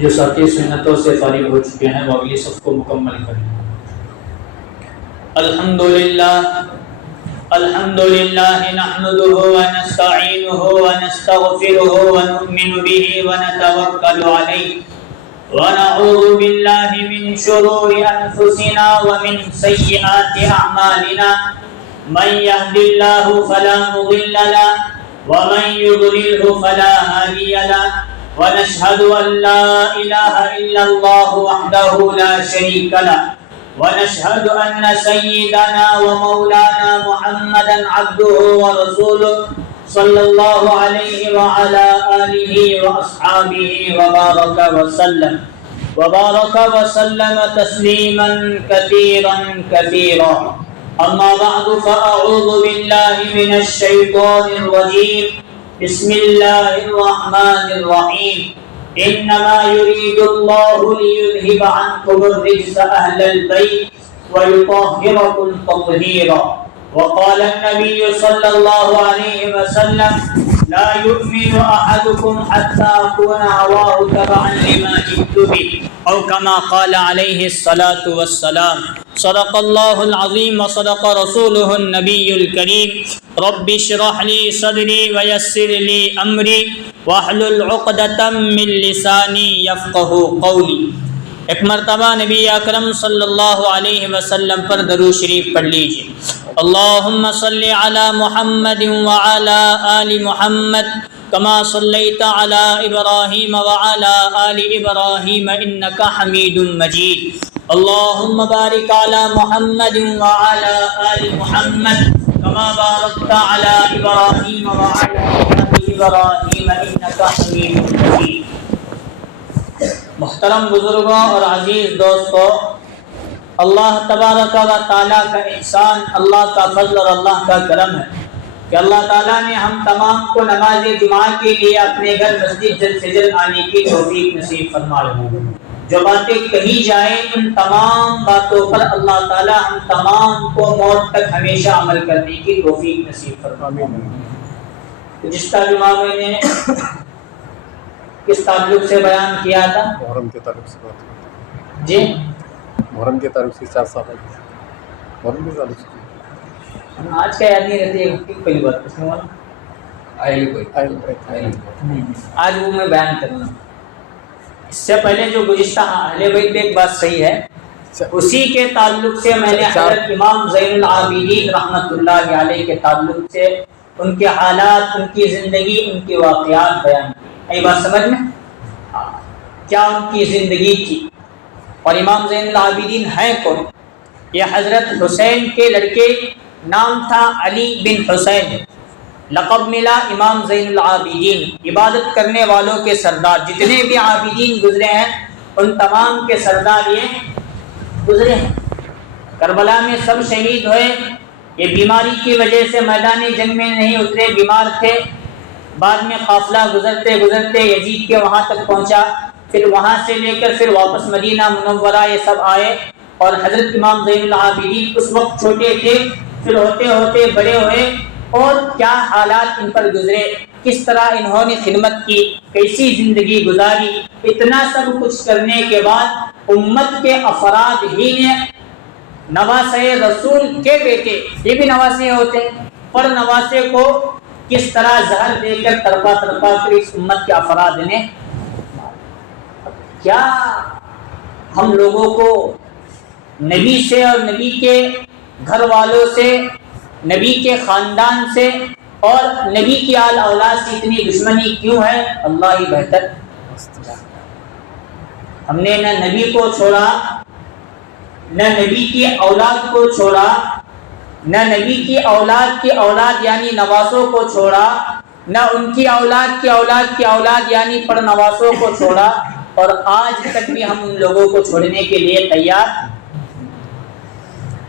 جو ساتھی سنتوں سے فارغ ہو چکے ہیں وہ اگلی صف کو مکمل کریں۔ الحمدللہ نحمده ونستعینه ونستغفره ونؤمن به ونتوکل علیہ ونعوذ باللہ من شرور انفسنا ومن سیئات اعمالنا من يهد الله فلا مضل له ومن يضلله فلا هادي له ونشهد أن لا إله إلا الله وحده لا شريك له ونشهد أن سيدنا ومولانا محمدا عبده ورسوله صلى الله عليه وعلى آله وأصحابه وبارك وسلم تسليما كثيرا كثيرا أما بعد فأعوذ بالله من الشيطان الرجيم بسم الله الرحمن الرحيم إنما يريد الله ليذهب عنكم الرجس أهل البيت ويطهركم تطهيرا وقال النبي صلى الله عليه وسلم لا يؤمن أحدكم حتى أكون هواه تبعا لما جئت به أو كما قال عليه الصلاة والسلام صدق الله العظيم وصدق رسوله النبي الكريم رب اشرح لي صدري ويسر لي أمري واحلل عقدة من لساني يفقه قولي۔ ایک مرتبہ نبی اکرم صلی اللہ علیہ وسلم پر درود شریف پڑھ لیجیے۔ اللہم صلی علی محمد وعلی آل محمد کما صلیت علی ابراہیم وعلی آل ابراہیم انک حمید مجید۔ اللہم بارک علی محمد وعلی آل محمد کما بارکت علی ابراہیم وعلی آل ابراہیم انک حمید مجید۔ محترم بزرگوں اور عزیز دوستوں، اللہ تبارک و تعالیٰ کا احسان، اللہ کا فضل اور اللہ کا کرم ہے کہ اللہ تعالیٰ نے ہم تمام کو نماز جمعہ کے لیے اپنے گھر مسجد جلد سے جلد آنے کی توفیق نصیب فرمائے۔ جو باتیں کہی جائیں ان تمام باتوں پر اللہ تعالیٰ ہم تمام کو موت تک ہمیشہ عمل کرنے کی توفیق نصیب فرمائے۔ جس کا جمعہ میں نے کس تعلق سے بیان کیا تھا؟ محرم کے تعلق سے بات جی محرم کے تعلق سے 4 سال محرم کے تعلق سے آج کا یاد نہیں رہتی ہے پہلی بات اس میں آج وہ میں بیان کروں۔ اس سے پہلے جو گزشتہ اہل بیت ایک بات صحیح ہے، اسی کے تعلق سے میں نے حضرت امام زین العابدین رحمۃ اللہ علیہ کے تعلق سے ان کے حالات، ان کی زندگی، ان کے واقعات بیان کی۔ یہ بات سمجھ میں کیا ان کی زندگی تھی اور امام زین العابدین ہیں کون؟ یہ حضرت حسین کے لڑکے، نام تھا علی بن حسین، لقب ملا امام زین العابدین، عبادت کرنے والوں کے سردار۔ جتنے بھی عابدین گزرے ہیں ان تمام کے سردار یہ گزرے ہیں۔ کربلا میں سب شہید ہوئے، یہ بیماری کی وجہ سے میدان جنگ میں نہیں اترے، بیمار تھے۔ بعد میں قافلہ گزرتے گزرتے یزید کے وہاں تک پہنچا، پھر وہاں سے لے کر پھر واپس مدینہ منورہ یہ سب آئے، اور حضرت امام زین العابدین اس وقت چھوٹے تھے، پھر ہوتے ہوتے بڑے ہوئے، اور کیا حالات ان پر گزرے، کس طرح انہوں نے خدمت کی، کیسی زندگی گزاری۔ اتنا سب کچھ کرنے کے بعد امت کے افراد ہی نے نواسے رسول کے بیٹے، یہ بھی نواسے ہوتے ہیں، پر نواسے کو کس طرح زہر دے کر تڑپا تڑپا کر اس امت کے افراد نے، کیا ہم لوگوں کو نبی سے اور نبی کے گھر والوں سے، نبی کے خاندان سے اور نبی کی آل اولاد سے اتنی دشمنی کیوں ہے؟ اللہ ہی بہتر۔ ہم نے نہ نبی کو چھوڑا، نہ نبی کی اولاد کو چھوڑا، نہ نبی کی اولاد یعنی نواسوں کو چھوڑا، نہ ان کی اولاد کی اولاد کی اولاد یعنی پڑ نواسوں کو چھوڑا، اور آج تک بھی ہم ان لوگوں کو چھوڑنے کے لیے تیار۔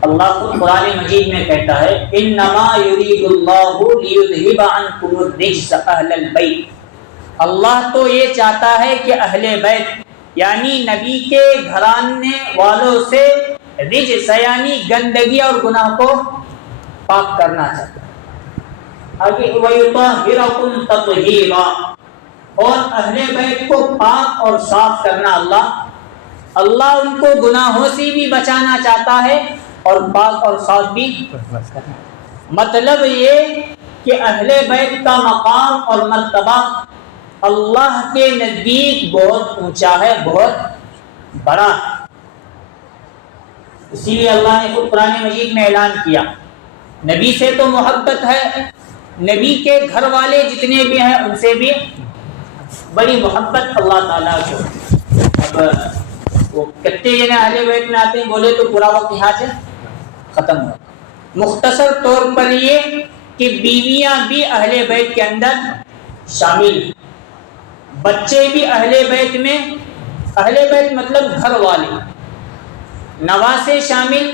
اللہ خود قرآن مجید میں کہتا ہے انما یرید اللہ لیذھب عنکم الرجس اہل البیت، اللہ تو یہ چاہتا ہے کہ اہل بیت یعنی نبی کے گھرانے والوں سے رجس یعنی گندگی اور گناہ کو پاک کرنا چاہتا ہے۔ آگے وَيُطَهِّرَكُمْ تَطْهِيرًا، اور اہل بیت کو پاک اور صاف کرنا اللہ ان کو گناہوں سے بھی بچانا چاہتا ہے اور پاک اور صاف بھی کرنا۔ مطلب یہ کہ اہل بیت کا مقام اور مرتبہ اللہ کے نزدیک بہت اونچا ہے، بہت بڑا ہے۔ اسی لیے اللہ نے خود قرآن مجید میں اعلان کیا، نبی سے تو محبت ہے، نبی کے گھر والے جتنے بھی ہیں ان سے بھی بڑی محبت اللہ تعالیٰ کو۔ اب وہ کتنے جنے اہل بیت میں آتے ہیں بولے تو پورا وقت یہاں سے ختم ہو۔ مختصر طور پر یہ کہ بیویاں بھی اہل بیت کے اندر شامل، بچے بھی اہل بیت میں، اہل بیت مطلب گھر والے، نواسے شامل،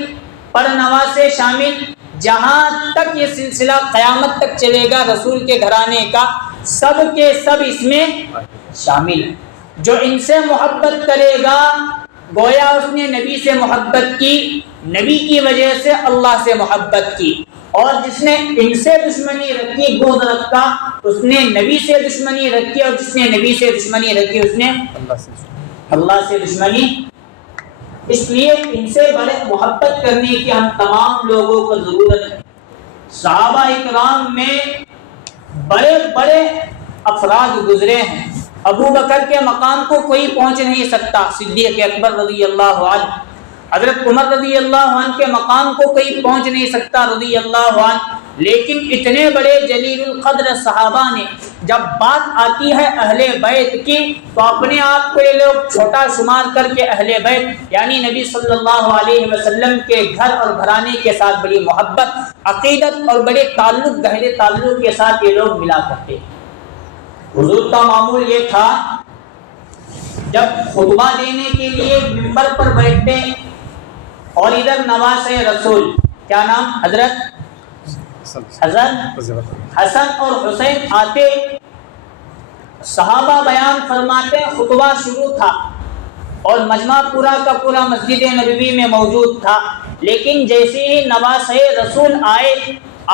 پر نواسے شامل، جہاں تک یہ سلسلہ قیامت تک چلے گا رسول کے گھرانے کا، سب کے سب اس میں شامل ہیں۔ جو ان سے محبت کرے گا گویا اس نے نبی سے محبت کی، نبی کی وجہ سے اللہ سے محبت کی، اور جس نے ان سے دشمنی رکھی، بغض رکھا، اس نے نبی سے دشمنی رکھی، اور جس نے نبی سے دشمنی رکھی اس نے اللہ سے دشمنی۔ اس لیے ان سے بڑے محبت کرنے کی ہم تمام لوگوں کو ضرورت ہے۔ صحابہ اکرام میں بڑے بڑے افراد گزرے ہیں، ابو بکر کے مقام کو کوئی پہنچ نہیں سکتا، صدیق اکبر رضی اللہ عنہ، حضرت عمر رضی اللہ عنہ کے مقام کو کوئی پہنچ نہیں سکتا رضی اللہ عنہ، لیکن اتنے بڑے جلیل القدر صحابہ نے جب بات آتی ہے اہل بیت کی تو اپنے آپ کو یہ لوگ چھوٹا شمار کر کے اہل بیت یعنی نبی صلی اللہ علیہ وسلم کے گھر اور گھرانے کے ساتھ بڑی محبت، عقیدت اور بڑے تعلق، گہرے تعلق کے ساتھ یہ لوگ ملا کرتے۔ حضور کا معمول یہ تھا جب خطبہ دینے کے لیے منبر پر بیٹھتے اور ادھر نواسے رسول، کیا نام، حضرت حسن اور حسین آتے، صحابہ بیان فرماتے، خطبہ شروع تھا اور مجمع پورا کا پورا مسجد نبوی میں موجود تھا، لیکن جیسے ہی نواسے رسول آئے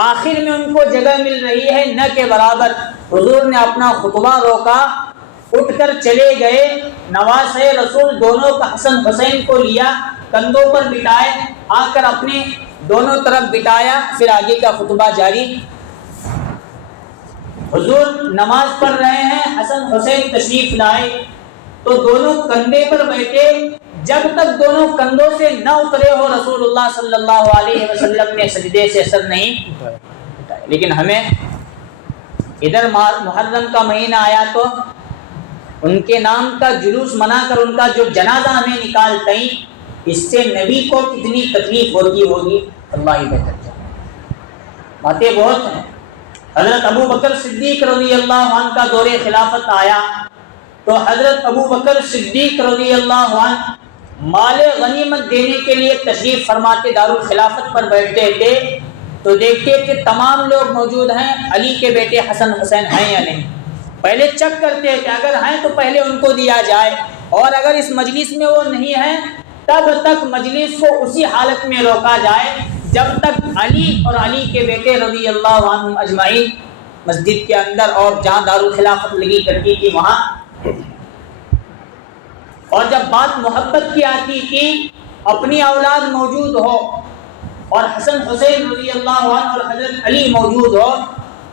آخر میں ان کو جگہ مل رہی ہے نہ کے برابر، حضور نے اپنا خطبہ روکا، اٹھ کر چلے گئے، نواسے رسول دونوں کا حسن حسین کو لیا، کندھوں پر بٹھائے، آ کر اپنے دونوں طرف بٹھایا، پھر آگے کا خطبہ جاری۔ حضور نماز پڑھ رہے ہیں، حسن حسین تشریف لائے تو دونوں کندھے پر بیٹھے، جب تک دونوں کندھوں سے نہ اترے ہو رسول اللہ صلی اللہ علیہ وسلم نے سجدے سے سر نہیں اٹھائے۔ لیکن ہمیں ادھر محرم کا مہینہ آیا تو ان کے نام کا جلوس منا کر ان کا جو جنازہ ہمیں نکالتے ہیں، اس سے نبی کو کتنی تکلیف ہوتی ہوگی اللہ ہی بہتر جانے۔ باتیں بہت ہیں۔ حضرت ابو بکر صدیق رضی اللہ عنہ کا دور خلافت آیا تو حضرت ابو بکر صدیق رضی اللہ عنہ مال غنیمت دینے کے لیے تشریف فرماتے دارالخلافت پر بیٹھتے تھے تو دیکھتے کہ تمام لوگ موجود ہیں، علی کے بیٹے حسن حسین ہیں یا نہیں، پہلے چیک کرتے کہ اگر ہیں تو پہلے ان کو دیا جائے، اور اگر اس مجلس میں وہ نہیں ہیں تب تک مجلس کو اسی حالت میں روکا جائے جب تک علی اور علی کے بیٹے رضی اللہ عنہم اجمعین مسجد کے اندر اور جہاں دارالخلافت لگی کرتی تھی وہاں۔ اور جب بات محبت کی آتی کہ اپنی اولاد موجود ہو اور حسن حسین رضی اللہ عنہ اور حضرت علی موجود ہو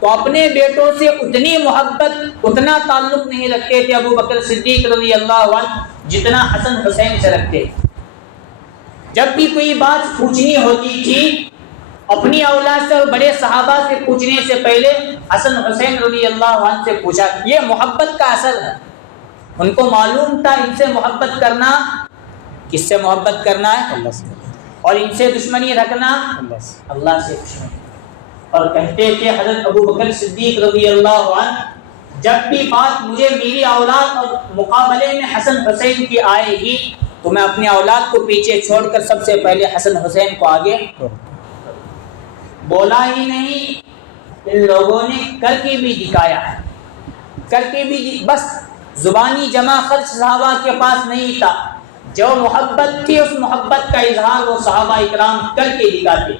تو اپنے بیٹوں سے اتنی محبت، اتنا تعلق نہیں رکھتے تھے ابو بکر صدیق رضی اللہ عنہ جتنا حسن حسین سے رکھتے۔ جب بھی کوئی بات پوچھنی ہوتی تھی اپنی اولاد سے اور بڑے صحابہ سے پوچھنے سے پہلے حسن حسین رضی اللہ عنہ سے پوچھا۔ یہ محبت کا اثر ہے، ان کو معلوم تھا ان سے محبت کرنا، کس سے محبت کرنا ہے، اللہ سے، اور ان سے دشمنی رکھنا اللہ سے دشمنی۔ اور کہتے تھے حضرت ابو بکر صدیق رضی اللہ عنہ جب بھی بات مجھے میری اولاد اور مقابلے میں حسن حسین کی آئے گی تو میں اپنی اولاد کو پیچھے چھوڑ کر سب سے پہلے حسن حسین کو آگے۔ بولا ہی نہیں، ان لوگوں نے کر کے بھی دکھایا، کر کے بھی، بس زبانی جمع خرچ صحابہ کے پاس نہیں تھا، جو محبت تھی اس محبت کا اظہار وہ صحابہ اکرام کر کے دکھاتے۔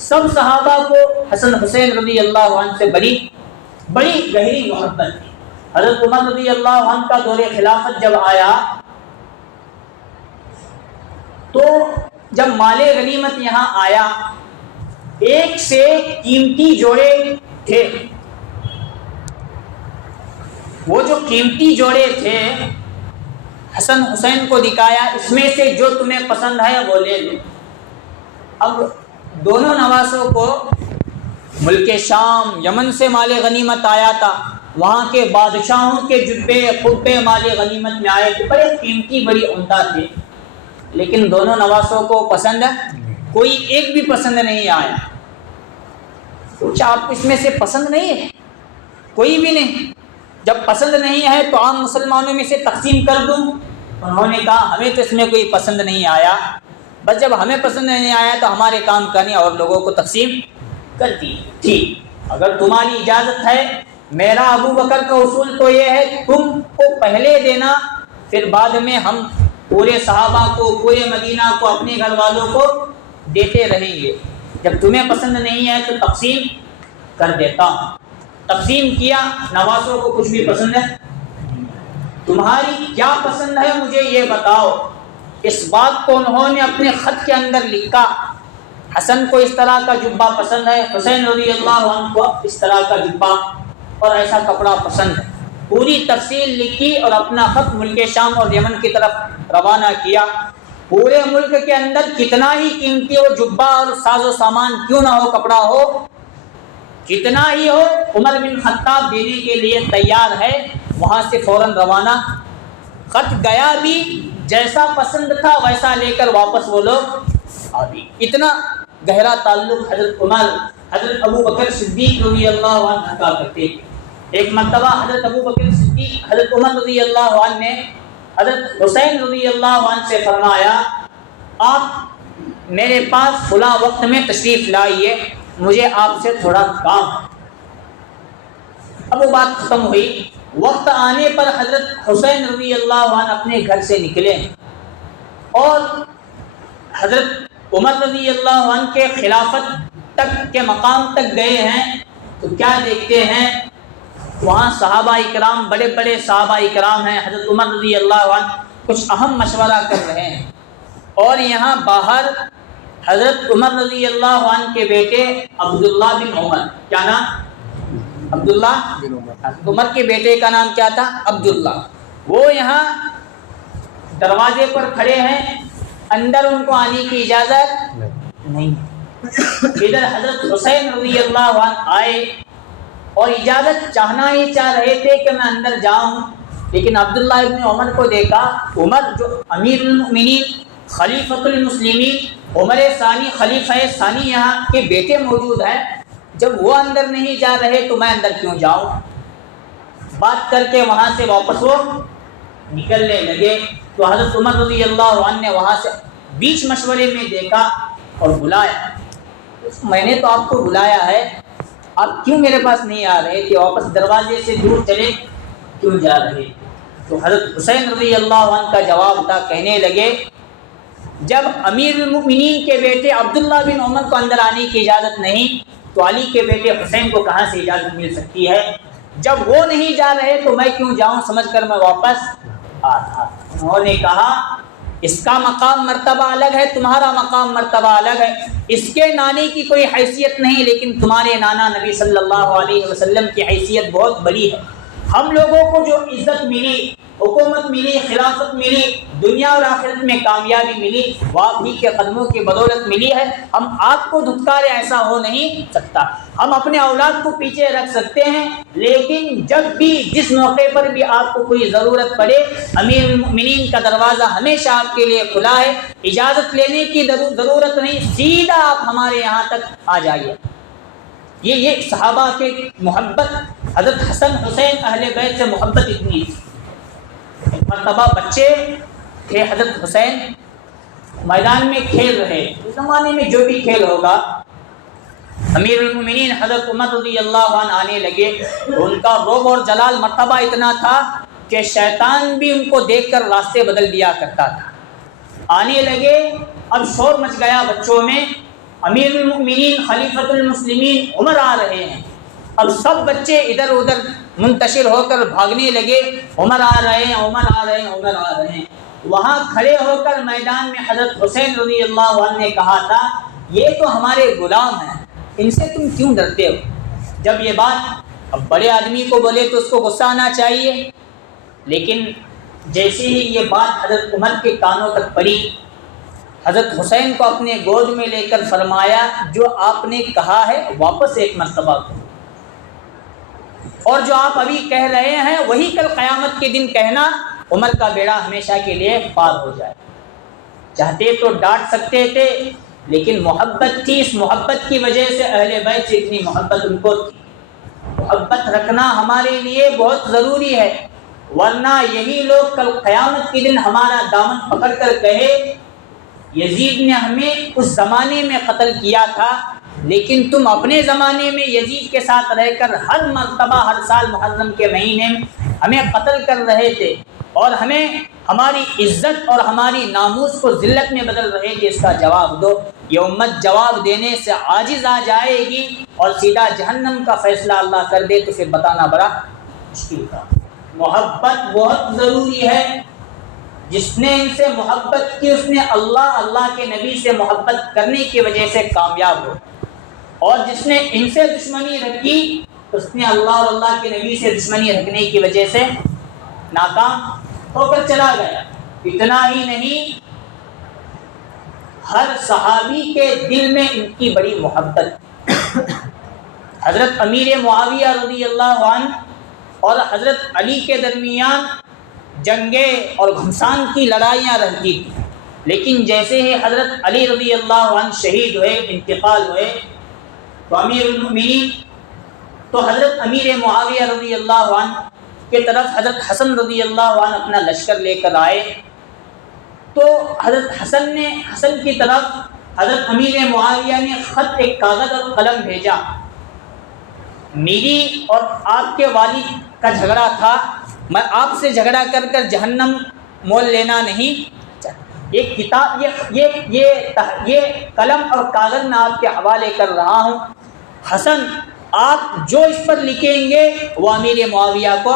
سب صحابہ کو حسن حسین رضی اللہ عنہ سے بڑی گہری محبت تھی۔ حضرت عمر رضی اللہ عنہ کا دور خلافت جب آیا تو جب مال غنیمت یہاں آیا ایک سے قیمتی جوڑے تھے. وہ جو قیمتی جوڑے تھے حسن حسین کو دکھایا, اس میں سے جو تمہیں پسند ہے وہ لے لو. اب دونوں نواسوں کو ملک شام یمن سے مال غنیمت آیا تھا, وہاں کے بادشاہوں کے جبے قبے مال غنیمت میں آئے تھے, بڑے قیمتی بڑی عمدہ تھے, لیکن دونوں نواسوں کو پسند کوئی ایک بھی پسند نہیں آیا. پوچھا آپ کو اس میں سے پسند نہیں ہے؟ کوئی بھی نہیں. جب پسند نہیں ہے تو عام مسلمانوں میں سے تقسیم کر دوں؟ انہوں نے کہا ہمیں تو اس میں کوئی پسند نہیں آیا, بس جب ہمیں پسند نہیں آیا تو ہمارے کام کرنے اور لوگوں کو تقسیم کر دی. ٹھیک, اگر تمہاری اجازت ہے, میرا ابو بکر کا اصول تو یہ ہے تم کو پہلے دینا, پھر بعد میں ہم پورے صحابہ کو پورے مدینہ کو اپنے گھر والوں کو دیتے رہیں گے. جب تمہیں پسند نہیں ہے تو تقسیم کر دیتا ہوں. تقسیم کیا, نواسوں کو کچھ بھی پسند ہے. تمہاری کیا پسند ہے مجھے یہ بتاؤ. اس بات کو انہوں نے اپنے خط کے اندر لکھا. حسن کو اس طرح کا جبہ پسند ہے, حسین رضی اللہ عنہ کو اس طرح کا جبہ اور ایسا کپڑا پسند ہے. پوری تفصیل لکھی اور اپنا خط ملک شام اور یمن کی طرف روانہ کیا. پورے ملک کے اندر کتنا ہی قیمتی ہو جبہ اور ساز و سامان کیوں نہ ہو, کپڑا ہو, کتنا ہی ہو, عمر بن خطاب دینے کے لیے تیار ہے. وہاں سے فوراً روانہ. خط گیا بھی, جیسا پسند تھا ویسا لے کر واپس وہ لوگ آ بھی. اتنا گہرا تعلق حضرت عمر حضرت ابو بکر صدیق رضی اللہ عنہ کا کرتے. ایک مرتبہ حضرت ابو بکر صدیق حضرت عمر رضی اللہ عنہ نے حضرت حسین رضی اللہ عنہ سے فرمایا آپ میرے پاس فلاں وقت میں تشریف لائیے, مجھے آپ سے تھوڑا کام ہے. اب وہ بات ختم ہوئی. وقت آنے پر حضرت حسین رضی اللہ عنہ اپنے گھر سے نکلے اور حضرت عمر رضی اللہ عنہ کے خلافت تک کے مقام تک گئے ہیں تو کیا دیکھتے ہیں, وہاں صحابہ اکرام, بڑے بڑے صحابہ اکرام ہیں. حضرت عمر رضی اللہ عنہ کچھ اہم مشورہ کر رہے ہیں اور یہاں باہر حضرت عمر رضی اللہ عنہ کے بیٹے عبداللہ بن عمر, کیا نام, عبداللہ بن عمر. عمر کے بیٹے کا نام کیا تھا, عبداللہ. وہ یہاں دروازے پر کھڑے ہیں, اندر ان کو آنے کی اجازت نہیں. ادھر حضرت حسین رضی اللہ عنہ آئے اور اجازت چاہنا ہی چاہ رہے تھے کہ میں اندر جاؤں, لیکن عبداللہ ابن عمر کو دیکھا. عمر جو امیر المؤمنین خلیفۃ المسلمین عمر ثانی خلیفہ ثانی یہاں کے بیٹے موجود ہیں, جب وہ اندر نہیں جا رہے تو میں اندر کیوں جاؤں. بات کر کے وہاں سے واپس وہ نکلنے لگے تو حضرت عمر رضی اللہ عنہ نے وہاں سے بیچ مشورے میں دیکھا اور بلایا. میں نے تو آپ کو بلایا ہے, آپ کیوں میرے پاس نہیں آ رہے تھے, واپس دروازے سے دور چلے کیوں جا رہے. تو حضرت حسین رضی اللہ عنہ کا جواب تھا, کہنے لگے جب امیر المؤمنین کے بیٹے عبداللہ بن عمر کو اندر آنے کی اجازت نہیں تو علی کے بیٹے حسین کو کہاں سے اجازت مل سکتی ہے. جب وہ نہیں جا رہے تو میں کیوں جاؤں, سمجھ کر میں واپس آ رہا. انہوں نے کہا اس کا مقام مرتبہ الگ ہے, تمہارا مقام مرتبہ الگ ہے. اس کے نانے کی کوئی حیثیت نہیں, لیکن تمہارے نانا نبی صلی اللہ علیہ وسلم کی حیثیت بہت بڑی ہے. ہم لوگوں کو جو عزت ملی, حکومت ملی, خلافت ملی, دنیا اور آخرت میں کامیابی ملی, وہ آپ ہی کے قدموں کی بدولت ملی ہے. ہم آپ کو دھتکارے ایسا ہو نہیں سکتا. ہم اپنے اولاد کو پیچھے رکھ سکتے ہیں, لیکن جب بھی جس موقع پر بھی آپ کو کوئی ضرورت پڑے, امیر المؤمنین کا دروازہ ہمیشہ آپ کے لیے کھلا ہے. اجازت لینے کی ضرورت نہیں, سیدھا آپ ہمارے یہاں تک آ جائیے. یہ صحابہ کے محبت, حضرت حسن حسین اہل بیت سے محبت اتنی تھی. ایک مرتبہ بچے تھے حضرت حسین, میدان میں کھیل رہے. اس زمانے میں جو بھی کھیل ہوگا, امیر المؤمنین حضرت عمر رضی اللہ عنہ آنے لگے. ان کا رعب اور جلال مرتبہ اتنا تھا کہ شیطان بھی ان کو دیکھ کر راستے بدل دیا کرتا تھا. آنے لگے, اب شور مچ گیا بچوں میں, امیر المؤمنین خلیفۃ المسلمین عمر آ رہے ہیں. اب سب بچے ادھر ادھر منتشر ہو کر بھاگنے لگے، عمر آ رہے ہیں، عمر آ رہے ہیں، عمر آ رہے ہیں۔ وہاں کھڑے ہو کر میدان میں حضرت حسین رضی اللہ عنہ نے کہا تھا یہ تو ہمارے غلام ہیں، ان سے تم کیوں ڈرتے ہو؟ جب یہ بات اب بڑے آدمی کو بولے تو اس کو غصہ آنا چاہیے، لیکن جیسے ہی یہ بات حضرت عمر کے کانوں تک پڑی، حضرت حسین کو اپنے گود میں لے کر فرمایا جو آپ نے کہا ہے واپس ایک مرتبہ کرو، اور جو آپ ابھی کہہ رہے ہیں وہی کل قیامت کے دن کہنا، عمر کا بیڑا ہمیشہ کے لیے پار ہو جائے۔ چاہتے تو ڈانٹ سکتے تھے، لیکن محبت تھی، اس محبت کی وجہ سے اہل بیت سے اتنی محبت ان کو تھی۔ محبت رکھنا ہمارے لیے بہت ضروری ہے، ورنہ یہی لوگ کل قیامت کے دن ہمارا دامن پکڑ کر کہے یزید نے ہمیں اس زمانے میں قتل کیا تھا، لیکن تم اپنے زمانے میں یزید کے ساتھ رہ کر ہر مرتبہ ہر سال محرم کے مہینے میں ہمیں قتل کر رہے تھے اور ہمیں ہماری عزت اور ہماری ناموس کو ذلت میں بدل رہے تھے۔ اس کا جواب دو۔ یہ امت جواب دینے سے عاجز آ جائے گی اور سیدھا جہنم کا فیصلہ اللہ کر دے تو پھر بتانا بڑا مشکل تھا۔ محبت بہت ضروری ہے، جس نے ان سے محبت کی اس نے اللہ کے نبی سے محبت کرنے کی وجہ سے کامیاب ہو، اور جس نے ان سے دشمنی رکھی اس نے اللہ اور اللہ کے نبی سے دشمنی رکھنے کی وجہ سے ناکام ہو کر چلا گیا۔ اتنا ہی نہیں، ہر صحابی کے دل میں ان کی بڑی محبت۔ حضرت امیر معاویہ رضی اللہ عنہ اور حضرت علی کے درمیان جنگیں اور گھمسان کی لڑائیاں رہتی تھیں، لیکن جیسے ہی حضرت علی رضی اللہ عنہ شہید ہوئے، انتقال ہوئے، تو حضرت امیر معاویہ رضی اللہ عنہ کی طرف حضرت حسن رضی اللہ عنہ اپنا لشکر لے کر آئے، تو حضرت حسن کی طرف حضرت امیر معاویہ نے خط، ایک کاغذ اور قلم بھیجا، میری اور آپ کے والد کا جھگڑا تھا، میں آپ سے جھگڑا کر کر جہنم مول لینا نہیں چاہتا۔ یہ کتاب یہ قلم اور کاغذ میں آپ کے حوالے کر رہا ہوں، حسن آپ جو اس پر لکھیں گے وہ امیر معاویہ کو،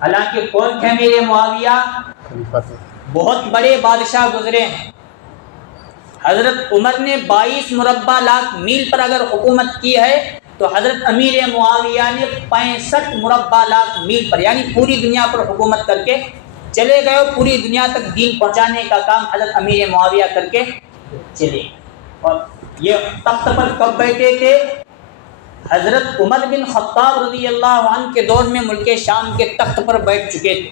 حالانکہ کون تھے امیر معاویہ؟ بہت بڑے بادشاہ گزرے ہیں۔ حضرت عمر نے 22 مربع لاکھ میل پر اگر حکومت کی ہے تو حضرت امیر معاویہ نے 65 مربع لاکھ میل پر، یعنی پوری دنیا پر حکومت کر کے چلے گئے، پوری دنیا تک دین پہنچانے کا کام حضرت امیر معاویہ کر کے چلے۔ اور یہ تخت پر کب بیٹھے تھے؟ حضرت عمر بن خطاب رضی اللہ عنہ کے دور میں ملک شام کے تخت پر بیٹھ چکے تھے۔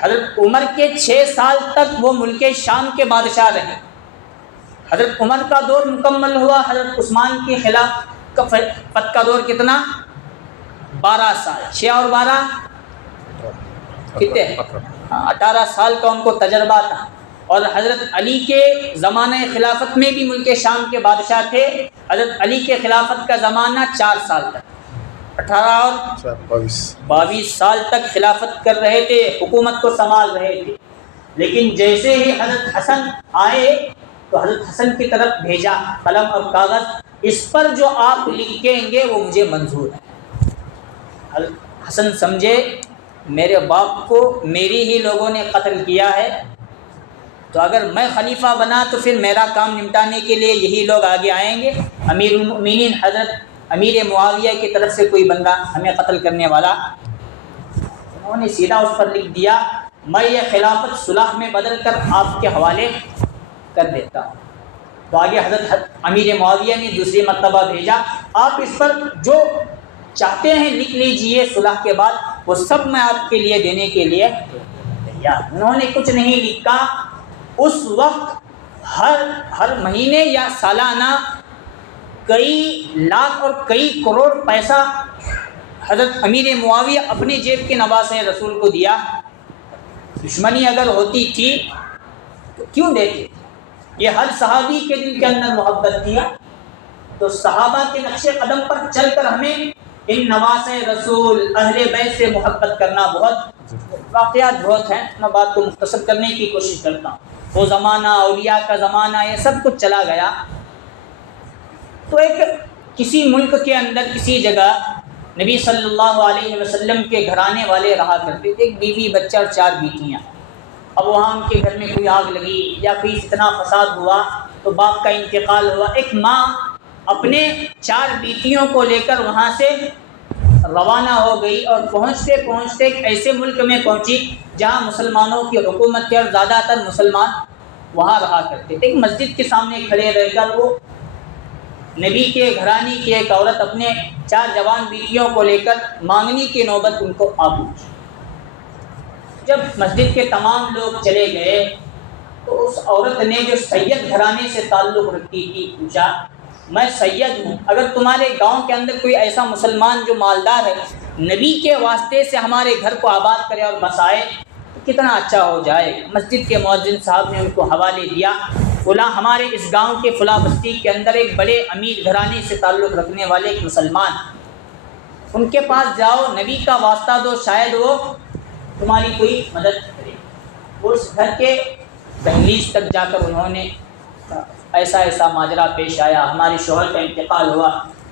حضرت عمر کے 6 سال تک وہ ملک شام کے بادشاہ رہے۔ حضرت عمر کا دور مکمل ہوا، حضرت عثمان کے خلافت کا دور کتنا؟ 12 سال، 6 اور 12 کتنے؟ 18 سال کا ان کو تجربہ تھا۔ اور حضرت علی کے زمانہ خلافت میں بھی ملک شام کے بادشاہ تھے، حضرت علی کے خلافت کا زمانہ 4 سال تک، 18 اور 22 سال تک خلافت کر رہے تھے، حکومت کو سنبھال رہے تھے۔ لیکن جیسے ہی حضرت حسن آئے تو حضرت حسن کی طرف بھیجا قلم اور کاغذ، اس پر جو آپ لکھیں گے وہ مجھے منظور ہے۔ حضرت حسن سمجھے میرے باپ کو میری ہی لوگوں نے قتل کیا ہے، تو اگر میں خلیفہ بنا تو پھر میرا کام نمٹانے کے لیے یہی لوگ آگے آئیں گے، امیر المؤمنین حضرت امیر معاویہ کی طرف سے کوئی بندہ ہمیں قتل کرنے والا۔ انہوں نے سیدھا اس پر لکھ دیا میں یہ خلافت صلح میں بدل کر آپ کے حوالے کر دیتا ہوں۔ تو آگے حضرت امیر معاویہ نے دوسری مرتبہ بھیجا آپ اس پر جو چاہتے ہیں لکھ لیجئے، صلح کے بعد وہ سب میں آپ کے لیے دینے کے لیے تیار۔ انہوں نے کچھ نہیں لکھا۔ اس وقت ہر مہینے یا سالانہ کئی لاکھ اور کئی کروڑ پیسہ حضرت امیر معاویہ اپنی جیب کے نواسے رسول کو دیا۔ دشمنی اگر ہوتی تھی تو کیوں دیتے؟ یہ ہر صحابی کے دل کے اندر محبت تھی، تو صحابہ کے نقش قدم پر چل کر ہمیں ان نواسے رسول اہل بیت سے محبت کرنا بہت، واقعات بہت ہیں، میں بات کو مختصر کرنے کی کوشش کرتا ہوں۔ وہ زمانہ اولیاء کا زمانہ، یہ سب کچھ چلا گیا۔ تو ایک کسی ملک کے اندر کسی جگہ نبی صلی اللہ علیہ وسلم کے گھرانے والے رہا کرتے تھے، ایک بیوی بچہ اور 4 بیٹیاں۔ اب وہاں ان کے گھر میں کوئی آگ لگی یا کوئی فتنہ فساد ہوا تو باپ کا انتقال ہوا، ایک ماں اپنے 4 بیٹیوں کو لے کر وہاں سے روانہ ہو گئی اور پہنچتے پہنچتے ایک ایسے ملک میں پہنچی جہاں مسلمانوں کی حکومت تھی اور زیادہ تر مسلمان وہاں رہا کرتے تھے۔ ایک مسجد کے سامنے کھڑے رہ کر وہ نبی کے گھرانے کی ایک عورت اپنے 4 جوان بیٹیوں کو لے کر مانگنے کی نوبت ان کو آ پہنچی۔ جب مسجد کے تمام لوگ چلے گئے تو اس عورت نے جو سید گھرانے سے تعلق رکھتی تھی پوچھا، میں سید ہوں، اگر تمہارے گاؤں کے اندر کوئی ایسا مسلمان جو مالدار ہے نبی کے واسطے سے ہمارے گھر کو آباد کرے اور بسائے تو کتنا اچھا ہو جائے۔ مسجد کے مؤذن صاحب نے ان کو حوالے دیا، فلاں ہمارے اس گاؤں کے فلاں بستی کے اندر ایک بڑے امیر گھرانے سے تعلق رکھنے والے ایک مسلمان، ان کے پاس جاؤ، نبی کا واسطہ دو، شاید وہ تمہاری کوئی مدد کرے۔ اس گھر کے دہلیز تک جا کر انہوں نے ایسا ایسا ماجرا پیش آیا، ہمارے شوہر کا انتقال ہوا،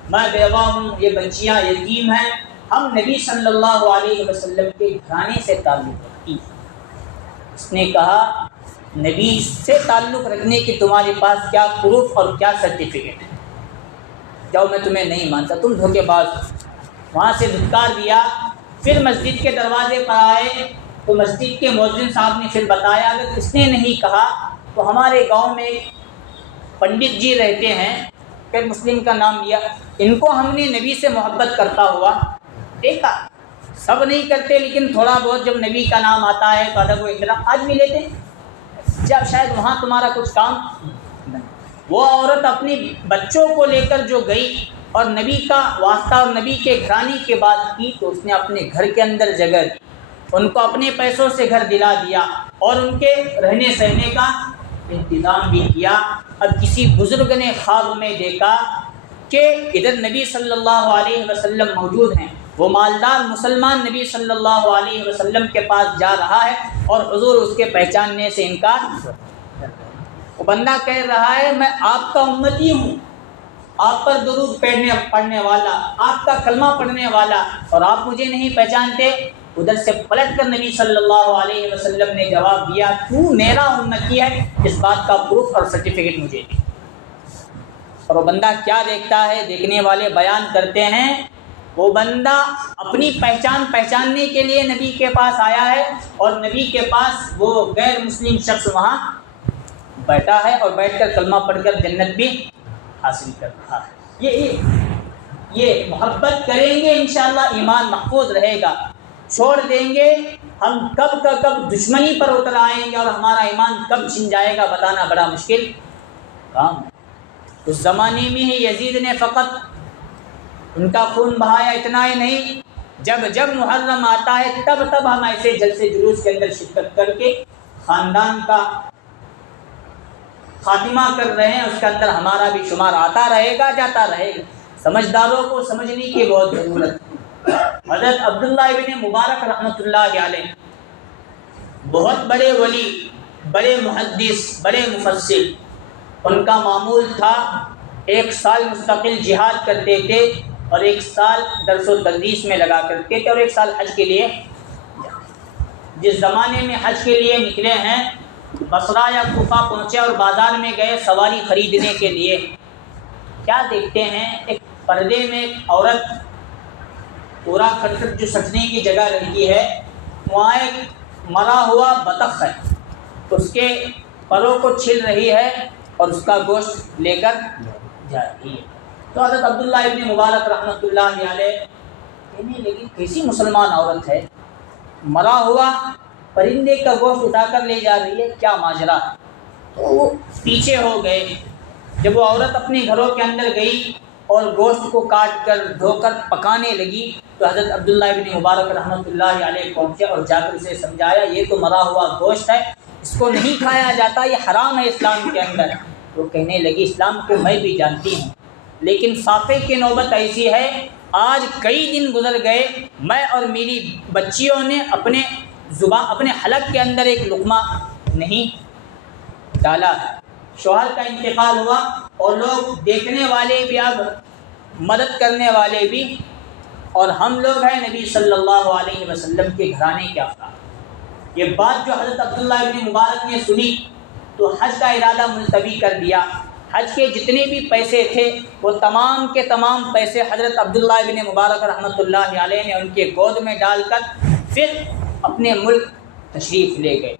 میں بیوہ ہوں، یہ بچیاں یتیم ہیں، ہم نبی صلی اللہ علیہ وسلم کے گھرانے سے تعلق رکھتی ہیں۔ اس نے کہا، نبی سے تعلق رکھنے کی تمہارے پاس کیا پروف اور کیا سرٹیفکیٹ ہے؟ جاؤ، میں تمہیں نہیں مانتا، تم دھوکے باز ہو۔ وہاں سے دھتکار دیا۔ پھر مسجد کے دروازے پر آئے تو مسجد کے مؤذن صاحب نے پھر بتایا، اگر اس نے نہیں کہا تو ہمارے گاؤں میں ایک پنڈت جی رہتے ہیں، پھر مسلم کا نام لیا، ان کو ہم نے نبی سے محبت کرتا ہوا دیکھا، سب نہیں کرتے لیکن تھوڑا بہت جب نبی کا نام آتا ہے تو ادب و احترام آج بھی لیتے ہیں، جب شاید وہاں تمہارا کچھ کام نہیں۔ وہ عورت اپنی بچوں کو لے کر جو گئی اور نبی کا واسطہ اور نبی کے گھرانے کے بات کی تو اس نے اپنے گھر کے اندر جگہ دی، ان کو اپنے پیسوں سے گھر دلا دیا اور ان کے رہنے سہنے کا انتظام بھی کیا۔ اب کسی بزرگ نے خواب میں دیکھا کہ ادھر نبی صلی اللہ علیہ وسلم موجود ہیں، وہ مالدار مسلمان نبی صلی اللہ علیہ وسلم کے پاس جا رہا ہے اور حضور اس کے پہچاننے سے انکار، وہ بندہ کہہ رہا ہے میں آپ کا امتی ہوں، آپ پر درود پڑھنے والا، آپ کا کلمہ پڑھنے والا، اور آپ مجھے نہیں پہچانتے۔ ادھر سے پلٹ کر نبی صلی اللہ علیہ وسلم نے جواب دیا، تو میرا امتی ہے، اس بات کا پروف اور سرٹیفکیٹ مجھے دے۔ اور وہ بندہ کیا دیکھتا ہے، دیکھنے والے بیان کرتے ہیں، وہ بندہ اپنی پہچان پہچاننے کے لیے نبی کے پاس آیا ہے اور نبی کے پاس وہ غیر مسلم شخص وہاں بیٹھا ہے اور بیٹھ کر کلمہ پڑھ کر جنت بھی حاصل کر رہا ہے۔ یہ محبت کریں گے انشاءاللہ ایمان محفوظ رہے گا، چھوڑ دیں گے ہم کب کا کب دشمنی پر اتر آئیں گے اور ہمارا ایمان کب چھن جائے گا بتانا بڑا مشکل کام ہے۔ اس زمانے میں ہی یزید نے فقط ان کا خون بہایا، اتنا ہی نہیں، جب محرم آتا ہے تب ہم ایسے جلسے جلوس کے اندر شرکت کر کے خاندان کا خاتمہ کر رہے ہیں، اس کے اندر ہمارا بھی شمار آتا رہے گا جاتا رہے گا۔ سمجھداروں کو سمجھنے کی بہت ضرورت ہے۔ حضرت عبداللہ ابن مبارک رحمۃ اللہ علیہ بہت بڑے ولی، بڑے محدث، بڑے مفسر، ان کا معمول تھا 1 سال مستقل جہاد کرتے تھے اور 1 سال درس و تدریس میں لگا کرتے تھے اور 1 سال حج کے لیے۔ جس زمانے میں حج کے لیے نکلے ہیں، بصرہ یا کوفہ پہنچے اور بازار میں گئے سواری خریدنے کے لیے، کیا دیکھتے ہیں، ایک پردے میں ایک عورت پورا کھٹکھٹ جو سجنے کی جگہ رہتی ہے، وہاں ایک مرا ہوا بطخ ہے، اس کے پروں کو چھل رہی ہے اور اس کا گوشت لے کر جا رہی ہے۔ تو حضرت عبداللہ ابن مبارک رحمۃ اللہ علیہ کہنے لگی کیسی مسلمان عورت ہے، مرا ہوا پرندے کا گوشت اٹھا کر لے جا رہی ہے، کیا ماجرا ہے؟ تو وہ پیچھے ہو گئے۔ جب وہ عورت اپنے گھروں کے اندر گئی اور گوشت کو کاٹ کر دھو کر پکانے لگی تو حضرت عبداللہ ابن مبارک رحمۃ اللہ علیہ پہنچے اور جا کر اسے سمجھایا، یہ تو مرا ہوا گوشت ہے، اس کو نہیں کھایا جاتا، یہ حرام ہے اسلام کے اندر۔ وہ کہنے لگی اسلام کو میں بھی جانتی ہوں، لیکن فاقے کی نوبت ایسی ہے، آج کئی دن گزر گئے، میں اور میری بچیوں نے اپنے حلق کے اندر ایک لقمہ نہیں ڈالا ہے۔ شوہر کا انتقال ہوا اور لوگ دیکھنے والے بھی، اب مدد کرنے والے بھی اور ہم لوگ ہیں نبی صلی اللہ علیہ وسلم کے گھرانے کے افراد۔ یہ بات جو حضرت عبداللہ ابن مبارک نے سنی تو حج کا ارادہ ملتوی کر دیا۔ حج کے جتنے بھی پیسے تھے وہ تمام کے تمام پیسے حضرت عبداللہ ابن مبارک رحمۃ اللہ علیہ نے ان کے گود میں ڈال کر پھر اپنے ملک تشریف لے گئے۔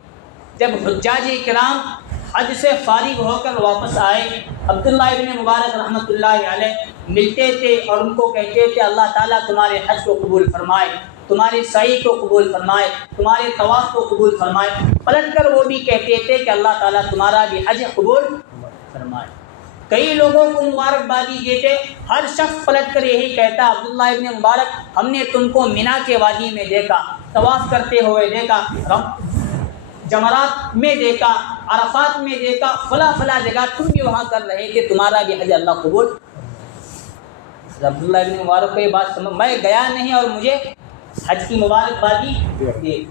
جب حجاج کرام حج سے فارغ ہو کر واپس آئے، عبداللہ ابن مبارک رحمۃ اللہ علیہ ملتے تھے اور ان کو کہتے تھے اللہ تعالیٰ تمہارے حج کو قبول فرمائے، تمہارے سعی کو قبول فرمائے، تمہارے طواف کو قبول فرمائے۔ پلٹ کر وہ بھی کہتے تھے کہ اللہ تعالیٰ تمہارا بھی حج قبول فرمائے۔ کئی لوگوں کو مبارکبادی دیتے، ہر شخص پلٹ کر یہی کہتا عبداللہ ابن مبارک ہم نے تم کو مینا کے وادی میں دیکھا، طواف کرتے ہوئے دیکھا، جمرات میں دیکھا، عرفات میں دیکھا، فلاں فلاں جگہ تم بھی وہاں کر رہے تھے، تمہارا بھی حج اللہ قبول۔ عبداللہ ابن مبارک کو یہ بات سمجھ، میں گیا نہیں اور مجھے حج کی مبارکبادی دی۔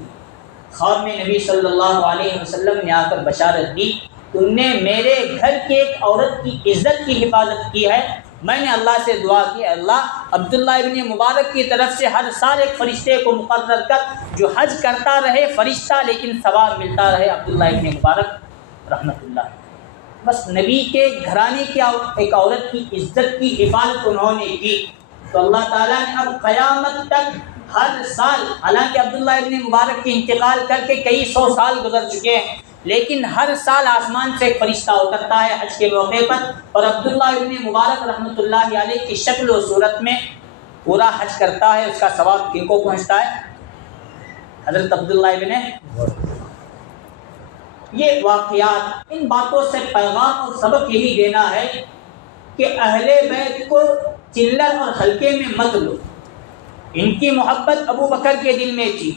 خواب میں نبی صلی اللہ علیہ وسلم نے آ کر بشارت دی تم نے میرے گھر کی ایک عورت کی عزت کی حفاظت کی ہے۔ میں نے اللہ سے دعا کی اللہ عبداللہ ابن مبارک کی طرف سے ہر سال ایک فرشتے کو مقرر کر جو حج کرتا رہے فرشتہ لیکن ثواب ملتا رہے عبداللہ ابن مبارک رحمۃ اللہ۔ بس نبی کے گھرانے کی ایک عورت کی عزت کی حفاظت انہوں نے کی تو اللہ تعالیٰ نے اب قیامت تک ہر سال، حالانکہ عبداللہ ابن مبارک کے انتقال کر کے کئی سو سال گزر چکے ہیں، لیکن ہر سال آسمان سے ایک فرشتہ اترتا ہے حج کے موقع پر اور عبداللہ ابن مبارک رحمۃ اللہ علیہ کی شکل و صورت میں پورا حج کرتا ہے۔ اس کا ثواب کن کو پہنچتا ہے؟ حضرت عبداللہ ابن۔ یہ واقعات، ان باتوں سے پیغام اور سبق یہی دینا ہے کہ اہل بیت کو چلر اور ہلکے میں مت لو۔ ان کی محبت ابو بکر کے دل میں تھی،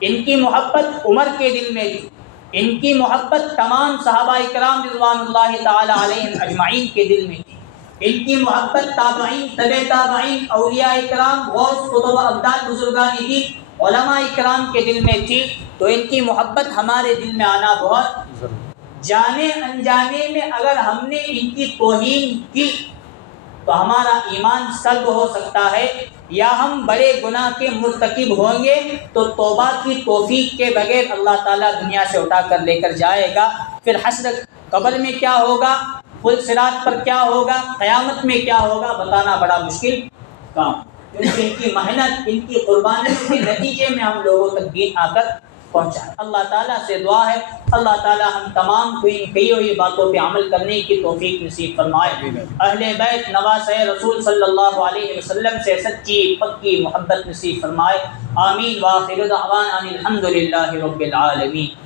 ان کی محبت عمر کے دل میں تھی، ان کی محبت تمام صحابہ کرام رضوان اللہ تعالی علیہم اجمعین کے دل میں تھی، ان کی محبت تابعین، تبع تابعین، اولیاء کرام، غوث، قطب، ابدال، بزرگان دین، علماء کرام کے دل میں تھی، تو ان کی محبت ہمارے دل میں آنا بہت جانے انجانے میں اگر ہم نے ان کی توہین کی تو ہمارا ایمان سلب ہو سکتا ہے، یا ہم بڑے گناہ کے مرتکب ہوں گے تو توبہ کی توفیق کے بغیر اللہ تعالیٰ دنیا سے اٹھا کر لے کر جائے گا۔ پھر حشر قبر میں کیا ہوگا، پل صراط پر کیا ہوگا، قیامت میں کیا ہوگا، بتانا بڑا مشکل کام، کیونکہ ان کی محنت، ان کی قربانیوں کے نتیجے میں ہم لوگوں تک دین آ کر پہنچا ہے۔ اللہ تعالیٰ سے دعا ہے اللہ تعالیٰ ہم تمام کو ان کئی ہوئی باتوں پہ عمل کرنے کی توفیق نصیب فرمائے۔ اہل بیت نواسۂ رسول صلی اللہ علیہ وسلم سے سچی پکی محبت نصیب فرمائے۔ آمین وآخر دعوانا ان الحمد للہ رب العالمین۔